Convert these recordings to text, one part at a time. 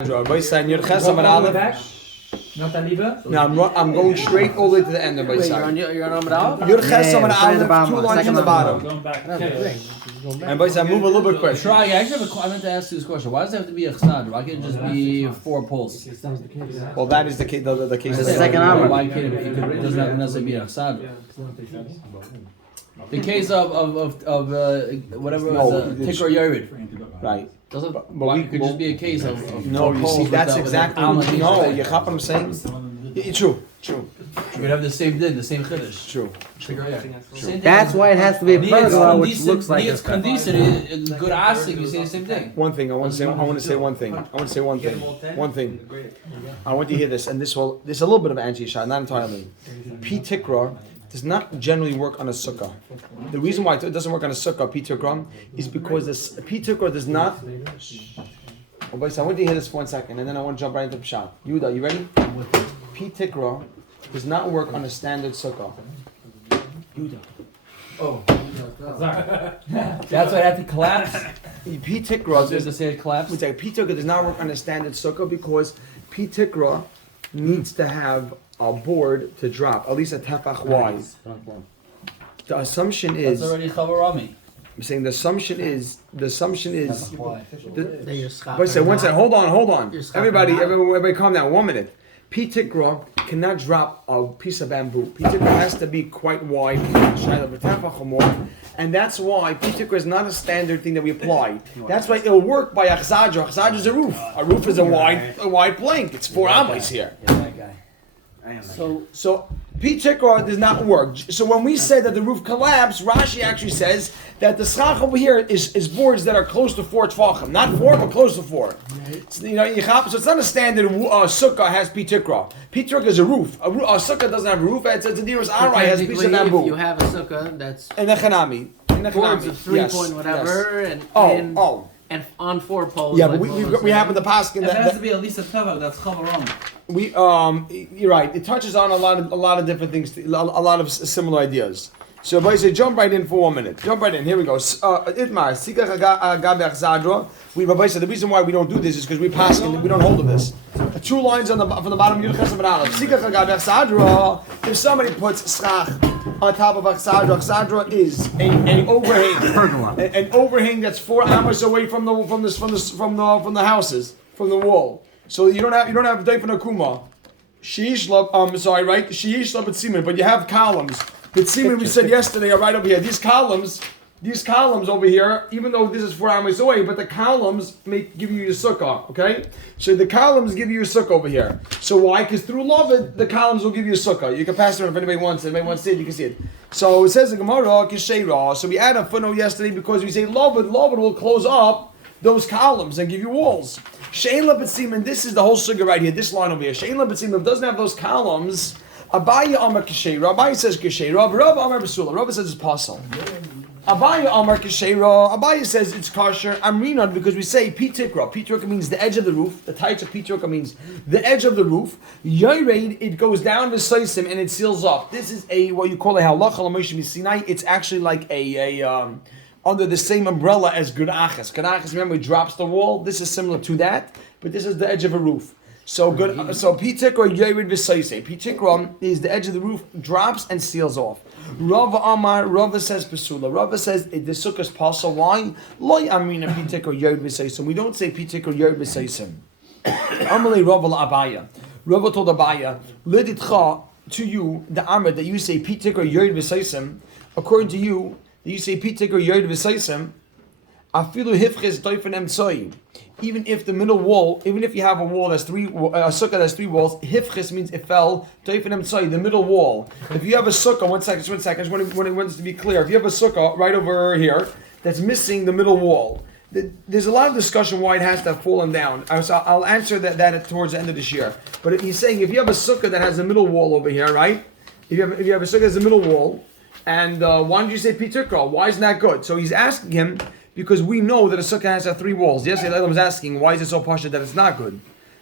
Not No, I'm going straight all the way to the end of my side. You're on Amud Aleph? Yud Ches Amud Aleph, 2 lines on the bottom. And by the move a little bit quick. Try. I meant to ask you this question. Why does it have to be a chesed? Why can't it just be 4 poles? Well, that is the case. The case. The second Amud. Why can't it? If you could, it doesn't have to necessarily be a chesed. The case of whatever Tikkur Yored. Right. Doesn't. Why could just be a case of no. You see, that's exactly no. You have what I'm saying? True. We'd have the same din, the same chiddush. True. That's why it has to be a pergola, which looks like it's conditioned. Good asking, you say the same thing. One thing I want to say one thing. One thing. I want you to hear this, and there's a little bit of anti-shah, not entirely. P tikra does not generally work on a sukkah. The reason why it doesn't work on a sukkah, P tikra, is because this P tikra does not. Oh, but I want you to hear this for 1 second, and then I want to jump right into Pshat. Yehuda, you ready? P tikra does not work on a standard sukkah. Yehuda. Oh. That's why I had to collapse. P tikra. There's to say it collapse. P tikra does not work on a standard sukkah because P tikra needs to have a board to drop, at least a tefach wise. The assumption is. That's already chavarami. I'm saying the assumption is. why. But say one second. Hold on. Everybody, calm down. 1 minute. P tikra cannot drop a piece of bamboo. P tikra has to be quite wide, and that's why P tikra is not a standard thing that we apply. That's why it'll work by achzadra. Achzadra is a roof. A roof is a wide plank. It's 4 amos here. So P tikra does not work. So when we say that the roof collapsed, Rashi actually says that the schach over here is boards that are close to 4 tefachim, not 4 but close to 4. So, so it's not a standard sukkah has P tikra. P tikra is a roof. A sukkah doesn't have a roof. It's a dirus arai has a piece of bamboo. If you have a sukkah that's in the chanami, boards of 3 point whatever, and on 4 poles. Yeah, but we happen to pass in that. It has to be at least a tefach. That's chavarami. You're right. It touches on a lot of different things, a lot of similar ideas. So, but I say, jump right in for 1 minute. Jump right in. Here we go. Itmar, sikach gabe achzadra. Rabbi said the reason why we don't do this is because we pass and we don't hold of this. 2 lines from the bottom. Yud Ches Amud Aleph. Sikach gabe achzadra. If somebody puts schach on top of achzadra is an overhang, an overhang that's 4 amos away from the houses, from the wall. So you don't have Daifan Akuma. Sheishlab, right? Sheishlab and Siman, but you have columns. The Siman we said yesterday are right over here. These columns over here, even though this is 4 amos away, but the columns give you your sukkah, okay? So the columns give you your sukkah over here. So why? Because through Lavid, the columns will give you a sukkah. You can pass it around if anybody wants it. If anybody wants to see it, you can see it. So it says in Gemara, Kisheira. So we add a footnote yesterday because we say Lavid will close up those columns and give you walls. Shein Lebetzim, this is the whole sugar right here, this line over here. Shein Lebetzim doesn't have those columns. Abaya Amar Kisheira. Abaya says Kisheira. Rav Amar Basula. Rav says it's possible. Abaya Amar Kisheira. Abaya says it's kosher. Amrinad because we say P tikra. P tikra means the edge of the roof. The tights of P tikra means the edge of the roof. Yored, it goes down to Saisim and it seals up. This is what you call a halacha l'Moshe Sinai. It's actually like a under the same umbrella as Gurachas. Gurachas, remember, it drops the wall. This is similar to that, but this is the edge of a roof. So good. So Pitikra Yerid V'Saisei. Pitikra is the edge of the roof, drops and seals off. Rav Amar, Rav says Pesula. Rav says the sukkah is possible. Why? Loi Amrina Pitikra Yerid V'Saisei. We don't say Pitikra Yerid V'Saisei. Amalei Rav Abaya. Rav told Abaya, Liditcha to you the Amr that you say Pitikra Yerid V'Saisei. According to you. You say Pitikra Yod V'Saisem, Afilu Hifches Doifen Emtsoi. Even if the middle wall, even if you have a wall that's a sukkah that's 3 walls, Hifches means it fell Doifen Emtsoi, the middle wall. If you have a sukkah, one second, I just want this to be clear. If you have a sukkah right over here that's missing the middle wall, there's a lot of discussion why it has to have fallen down. I'll answer that towards the end of this year. But he's saying if you have a sukkah that has a middle wall over here, right? If you have a sukkah that has a middle wall. And why did you say Pitikra? Why isn't that good? So he's asking him because we know that a sukkah has 3 walls. Yesterday, Elam was asking why is it so pasha that it's not good.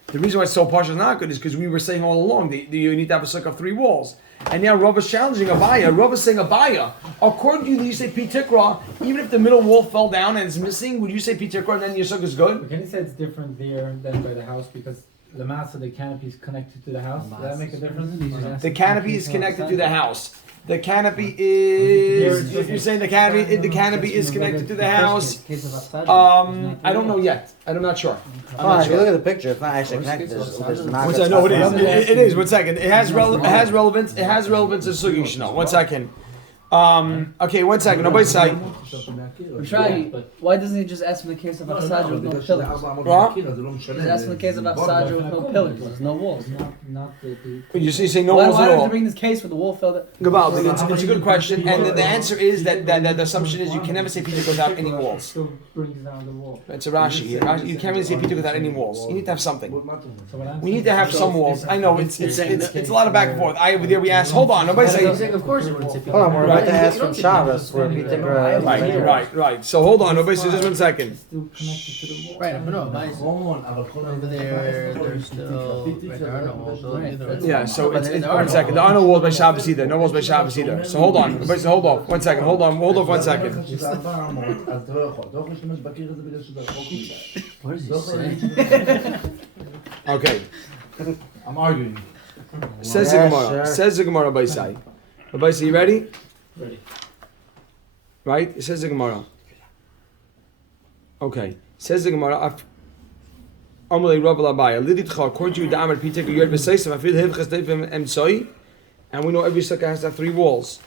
The reason why it's so partial is not good is because we were saying all along that you need to have a sukkah of 3 walls. And now Rav is challenging Abaya. Rav is saying Abaya. According to you say Pitikra, even if the middle wall fell down and it's missing, would you say Pitikra and then your sukkah is good? But can you say it's different there than by the house because the mass of the canopy is connected to the house? Does that make a difference? The canopy is connected to the house. The canopy is. You're saying the canopy is connected to the house. I don't know yet. I'm not sure. If you look at the picture, it's not actually connected. There's not. Which I know it is. It is. 1 second. It has relevance. It has relevance to Sugi Shino. 1 second. Okay, 1 second. Nobody's side. Why doesn't he just ask in the case of Achsadra with no pillars? What? He's asking in the case of Achsadra with no pillars. There's no walls. You say no Why walls do at you have all? to bring this case where the wall fell down? Gabal, it's a good question, and the answer is that the assumption is you can never say Pitik without any walls. Still brings down the wall. It's a Rashi here. You can't really say Pitik without any walls. You need to have something. We need to have some walls. I know it's a lot of back and forth. There we ask. Hold on, nobody say. Of course you wouldn't say Hold on, we're about to ask from Shabbos where Right. So hold on, nobody say just 1 second. Still connected to the wall. Right, but no, over there, there's still, there are no walls either. Yeah, so it's 1 second. There are no walls by Shabbos either. No walls by Shabbos either. So hold on, nobody say hold off. 1 second. Hold off 1 second. What is he saying? Okay. I'm arguing. Says the Gemara. Says the Gemara, Rabbi Sai. Rabbi Sai, you ready? Ready. Right? It says the Gemara. Okay. Says the Gemara. Amalei Rav Labaya. Liditcha. According to you, the Amar Pitek Yod B'Seisem. I feel Hivchas Tevim Emtsoi. And we know every sukkah has to have 3 walls.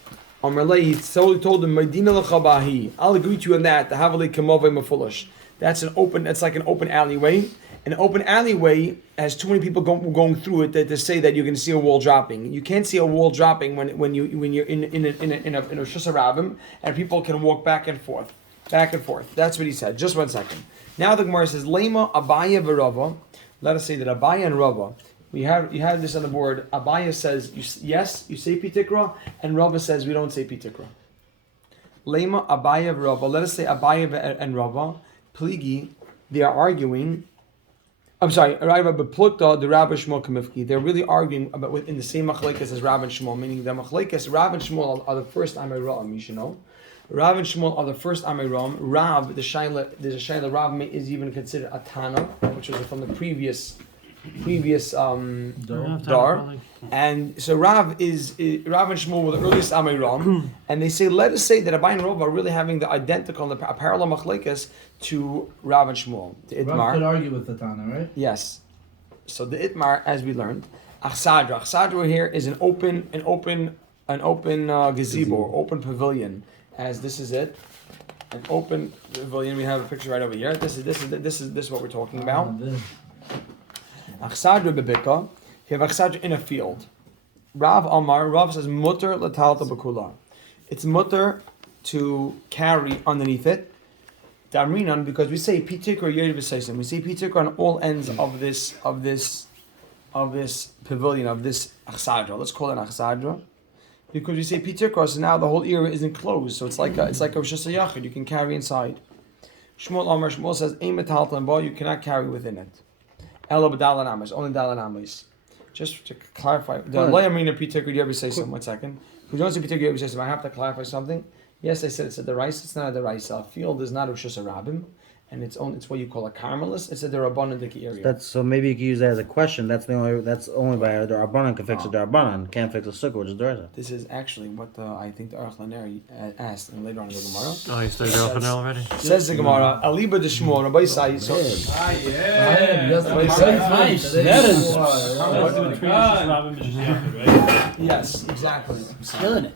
Amalei. He told him, Medina L'Chabahi. I'll agree to you on that. The Havali Kamovei Mafulish. That's an open. That's like an open alleyway. An open alleyway has too many people going through it to say that you're going to see a wall dropping. You can't see a wall dropping when you're in a Shus Harabim and people can walk back and forth. That's what he said. Just 1 second. Now the Gemara says Lema Abaya v'Rava. Let us say that Abaya and Rava. You have this on the board. Abaya says yes, you say Pitikra, and Rava says we don't say Pitikra. Lema Abaya v'Rava. Let us say Abaya and Rava. Pligi, they are arguing. I'm sorry, Rabbi Plukta, the Rav and Shmuel Kamifki. They're really arguing about in the same machlekes as Rav and Shmuel, meaning the machlekes Rav and Shmuel are the first Amei Ram. You should know. Rav and Shmuel are the first Amei Ram. Rav, there's a Shaila Rav is even considered a Tana, which was from the previous Dar. And so Rav and Shmuel were the earliest Amei Ram, and they say, let us say that Abai and Rav are really having the identical, a parallel machlekes to Rav and Shmuel. The Itmar. Rav could argue with the Tana, right? Yes. So the Itmar, as we learned, Achsadra here is an open gazebo, or open pavilion. As this is it, an open pavilion. We have a picture right over here. This is what we're talking about. Achsadra bebika. You have achsadra in a field. Rav says mutter latalta bakula. It's mutter to carry underneath it. Damrinan, because we say pitikra yod b'seisim. We say pitikra on all ends of this pavilion, of this achsadra. Let's call it achsadra, because we say pitikra. So now the whole area is enclosed. So it's like a Rosh Hashanah. You can carry inside. Shmuel says ein metalta and ba. You cannot carry within it. Ela b'dalan amis, only dalan amis. Just to clarify, the loyamina pitikra yod b'seisim. 1 second. If you don't say pitikra yod b'seisim, I have to clarify something. Yes, I said it's a deraisa. It's not a deraisa. A field is not a Rosh Hashanah, and it's what you call a carmelis. It's a derabbanan area. So maybe you could use that as a question. That's only by a derabbanan can fix a derabbanan. Can't fix a sukkah, which is deraisa. This is actually what I think the Aruch Laneri asked, and later on in the Gemara. Oh, you started off already. Says the Gemara, Aliba de Shmuel, Rabbi Sai. So yes, exactly. Killing it.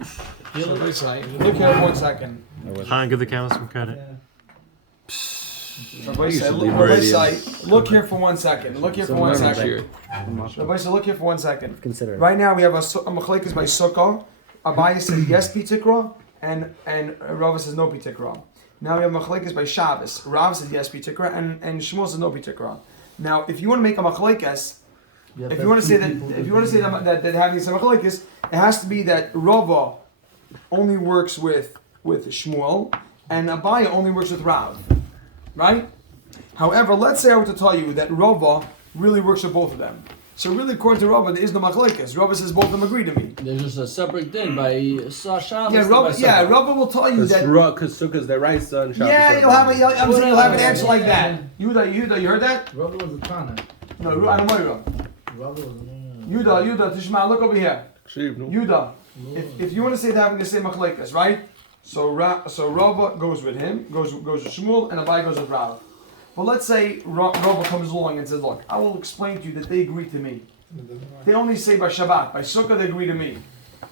Rabbi Sai. Look here 1 second. Han, give the camera some credit. Rabbi Sai, look here for 1 second. Look here for 1 second. Rabbi Sai, look here for 1 second. Consider it. Right now we have a machlekes by Sukkah. Abaya says yes pitikra, and Rav says no pitikra. Now we have machlekes by Shabbos. Rav says yes pitikra, and Shmuel says no pitikra. Now, if you want to make a machlekes, if you want to say that having some machlekes, it has to be that Rava only works with Shmuel, and Abaya only works with Rav, right? However, let's say I were to tell you that Rava really works for both of them. So really, according to Rabba, there is no machlekes. Rabba says both of them agree to me. There's just a separate din by Shabbos. Rabba will tell you that. Because Sukkah's the right son. Yeah, you'll have an answer like that. Yehuda, you heard that? Rabbi was a Tana. No, I don't know Rabbi was Yehuda, Tishma, look over here. Yehuda, if you want to say that, I'm going to say machlekes, right? So Rabba goes with him, goes with Shmuel, and Abai goes with Rav. But let's say Rabba comes along and says, look, I will explain to you that they agree to me. They only say by Shabbat, by Sukkah they agree to me.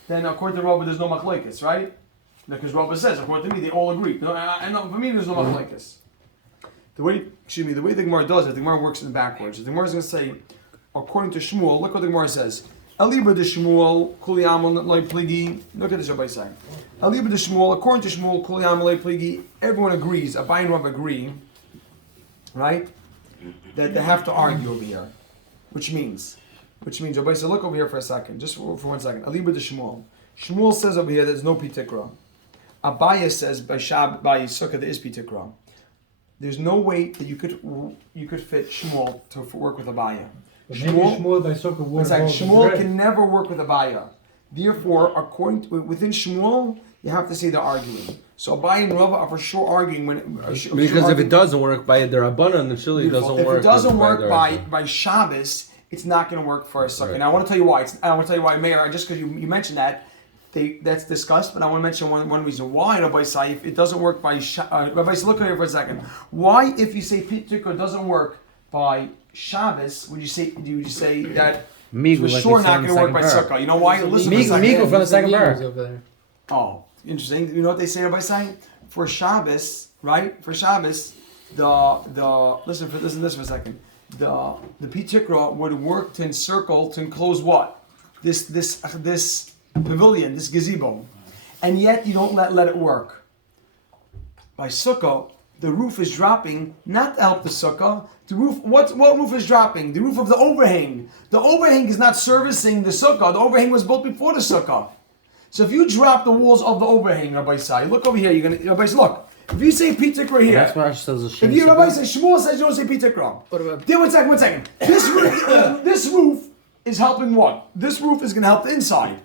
Then according to Rabba, there's no machlekes, right? Because Rabba says, according to me, they all agree. No, for me, there's no machlekes. The way the Gemara does it, the Gemara works in the backwards. The Gemara is going to say, according to Shmuel, look what the Gemara says. Aliba de Shmuel, Kuli Amal Lei Pligi. Look at this Rabbi saying. Aliba de Shmuel, according to Shmuel, Kuli Amal Lei Pligi. Everyone agrees, Abai and Rav agree, right? That they have to argue over here. Which means, Rabbi said, look over here for a second, just for 1 second. Aliba de Shmuel. Shmuel says over here there's no Pitikra. Abaya says by Sukkah there is Pitikra. There's no way that you could fit Shmuel to work with Abaya. Shmuel by Sukkah would Shmuel can never work with Abaya. Therefore, within Shmuel, you have to say they're arguing. So Abaya and Rava are for sure arguing because if it doesn't work by the Rabbanan, the Shili doesn't work. If it doesn't work by Shabbos, it's not going to work for a Sukkah. Right. And I want to tell you why. Meir, just because you mentioned that, that's discussed, but I want to mention one reason why Rabbi say if it doesn't work by Rabbi say, look at here for a second. Why, if you say Pitikra doesn't work by Shabbos, would you say that Migu, for sure not going to work by Sukkah? You know why? Listen to Migu from the second verse. Oh, interesting. You know what they say, Rabbi say? For Shabbos, right? For Shabbos, listen to this for a second. The Pitikra would work to enclose what? This pavilion, this gazebo, and yet you don't let it work. By Sukkah, the roof is dropping not to help the Sukkah. The roof, what roof is dropping? The roof of the overhang. The overhang is not servicing the Sukkah. The overhang was built before the Sukkah. So if you drop the walls of the overhang, Rabbi Sai, look over here. Rabbi say, look. If you say Pitikra here, That's why it says the if you Rabbi say Shmuel says you don't say Pitikra. Then one second. This roof is helping what? This roof is going to help the inside.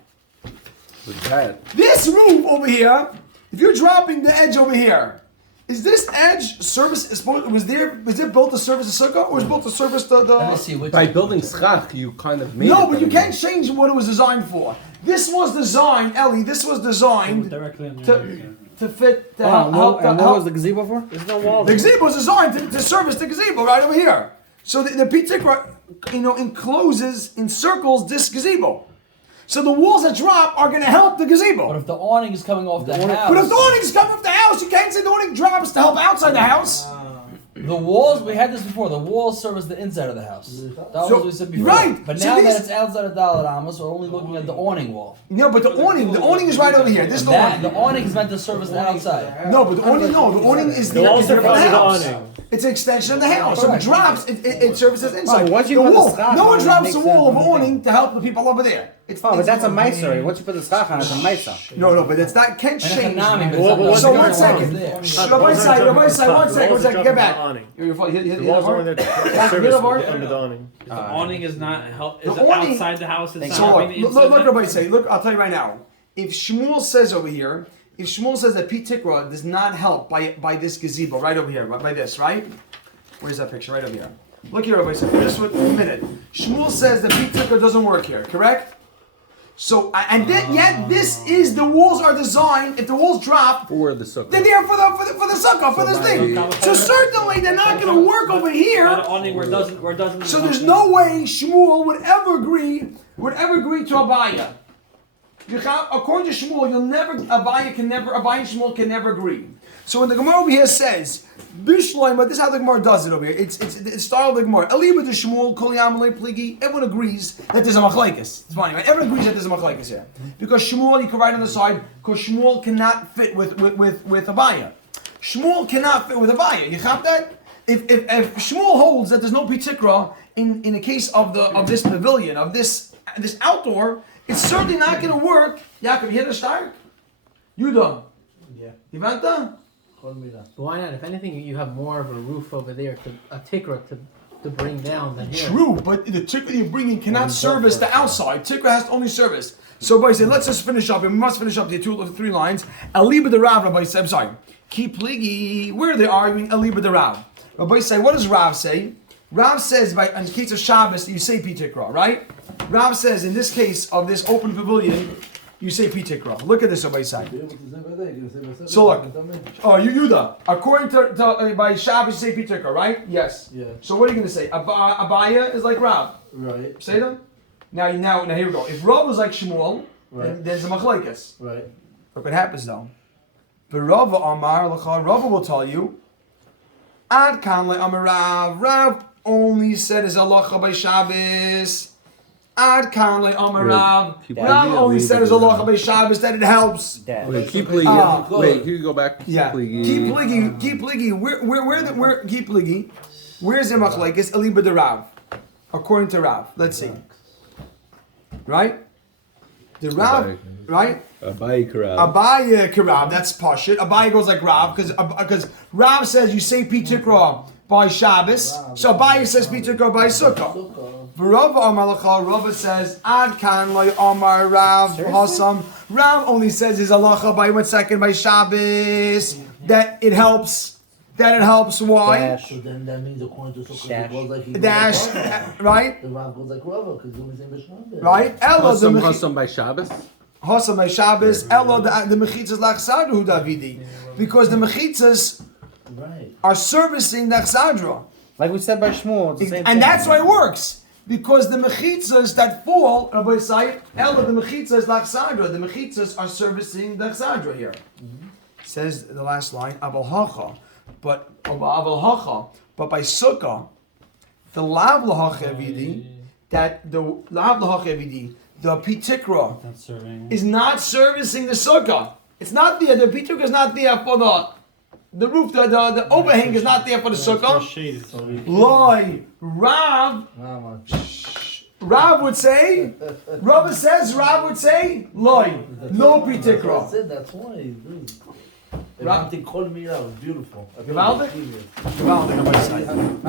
This roof over here, if you're dropping the edge over here, is this edge was it built to service the Sukkah or was it built to service the Let me see which by building schach you kind of made No, but you can't change what it was designed for. This was designed, Ellie, to fit the help. And what was the gazebo for? There's no wall. The gazebo was designed to service the gazebo right over here. So the Pitikra, encircles this gazebo. So the walls that drop are going to help the gazebo. But if the awning is coming off the house, But if the awning is coming off the house, you can't say the awning drops to help outside the house. the walls, we had this before, the walls service the inside of the house. That was what we said before. Right. But So now these- that it's outside of Dalit Amos, we're only looking at the awning wall. No, but the awning is right over here. This is the awning. The awning is meant to service the outside. No, but the awning is The there wall is there for the surrounds the house. awning. It's an extension of the house. So if it Correct. drops, it services inside. once you The put the wall. stock No on one it, drops it the makes wall of sense. awning to help the people over there. But that's a miser. Once you put the stock on, it's a miser. No, but it's not. Can't change. Hanami, but Well, it's So not- one second. Rabbi Sai, one second. Get back. Awning. Your fault. The wall's only there to service under the awning. The awning is not help. Is The awning- outside the house. It's So not look, helping the look, inside. Rabbi Say. Look, I'll tell you right now. If Shmuel says over here, if Shmuel says that Pitikra does not help by this gazebo right over here, by this, right? Where's that picture? Right over here. Look here, Rabbi Say. Just for a minute. Shmuel says that Pitikra doesn't work here, correct? So, and then, yet this is, the walls are designed, if the walls drop, for the Sukkah. they're there for the sukkah, for this thing. So certainly they're not going to work over here. Not an awning where it doesn't. So there's no way Shmuel would ever agree to Abaya. According to Shmuel, Abaya and Shmuel can never agree. So when the Gemara over here says, Bishloim, but this is how the Gemara does it over here. It's style of the Gemara. Eliba de Shmuel, Kol Yamalei Pligi. Everyone agrees that there's a machlekes. It's funny, right? Everyone agrees that there's a machlekes here. Because Shmuel, you can write on the side, because Shmuel cannot fit with Abaya. Shmuel cannot fit with Abaya. You have that? If Shmuel holds that there's no Pitikra in the case of this pavilion, of this outdoor, it's certainly not going to work. Yaakov, you hear the stark? Yuda. Yeah. Yivanta? Why not? If anything, you have more of a roof over there, a tikra to to bring down the hair. True, but the tikra you're bringing cannot service the outside. Tikra has to only service. So Rabbi said, let's just finish up, and we must finish up the 2 or 3 lines. Aliba the Rav, Rabbi said, I'm sorry. Keep pligi. Where are they arguing? Aliba the Rav. Rabbi say, what does Rav say? Rav says, by in case of Shabbos, you say Pitikra, right? Rav says, in this case of this open pavilion, you say Pitikra. Look at this, Rabbi say. So look, Yuda, according to by Shabbos, you say Pitikra, right? Yes. Yeah. So what are you going to say? Abaya is like Rav. Right. Say them? Now here we go. If Rav was like Shmuel, then there's a machlekes. Right. Look what happens though. But Rav Amar Lacha, Rav will tell you, Ad Kan Le Amar Rav. Rav only said his halacha by Shabbos. Ad Kan Le Amar Rav. Rav only said his halacha by Shabbos that it helps. Wait, keep pligi. Wait, here you go back. Yeah. Keep pligi. Where keep pligi? Where's the machlekes? Aliba de Rav. According to Rav. Let's see. Right? The Rav, right? Abaye Karab. Abaye Karab, that's Pashit. Abaye goes like Rav, because Rav says you say Pitikra by Shabbos, so Abaye says Pitikra by Sukkah. Rav Amar Lacha, Rav says, Ad Kan Lo Amar Rav Hasam. Rav only says his halacha by 1 second by Shabbos, that it helps. Why? So then that means according to Sukkot, it goes like he Dash, right? The Rav goes like Rava, because he's only saying B'Shabbos. Right? Elo the Hasam by Shabbos. Hasam by Shabbos. Elo the mechitzas lachsadru Davidi, because the mechitzas are servicing the chsadra. Like we said by Shmuel, it's the same And thing. that's why it works. Because the mechitzas that fall, Rabbi say, Elo the mechitzas lachsadra. The mechitzas are servicing the chsadra here. Says the last line, Abal Hacha. But by Sukkah, the lav lahacha evidi, that the lav lahacha evidi, the pitikra is not servicing the Sukkah. It's not there. The pitikra is not there for the roof. The overhang is not there for the Sukkah. Loi Rav. Rav would say. Rav says. Rav would say. Loi. No pitikra. That's why. Everything called me out. It was beautiful. How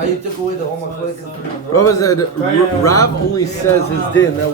you took away the whole machlekes? Rav said Rav only says his din. That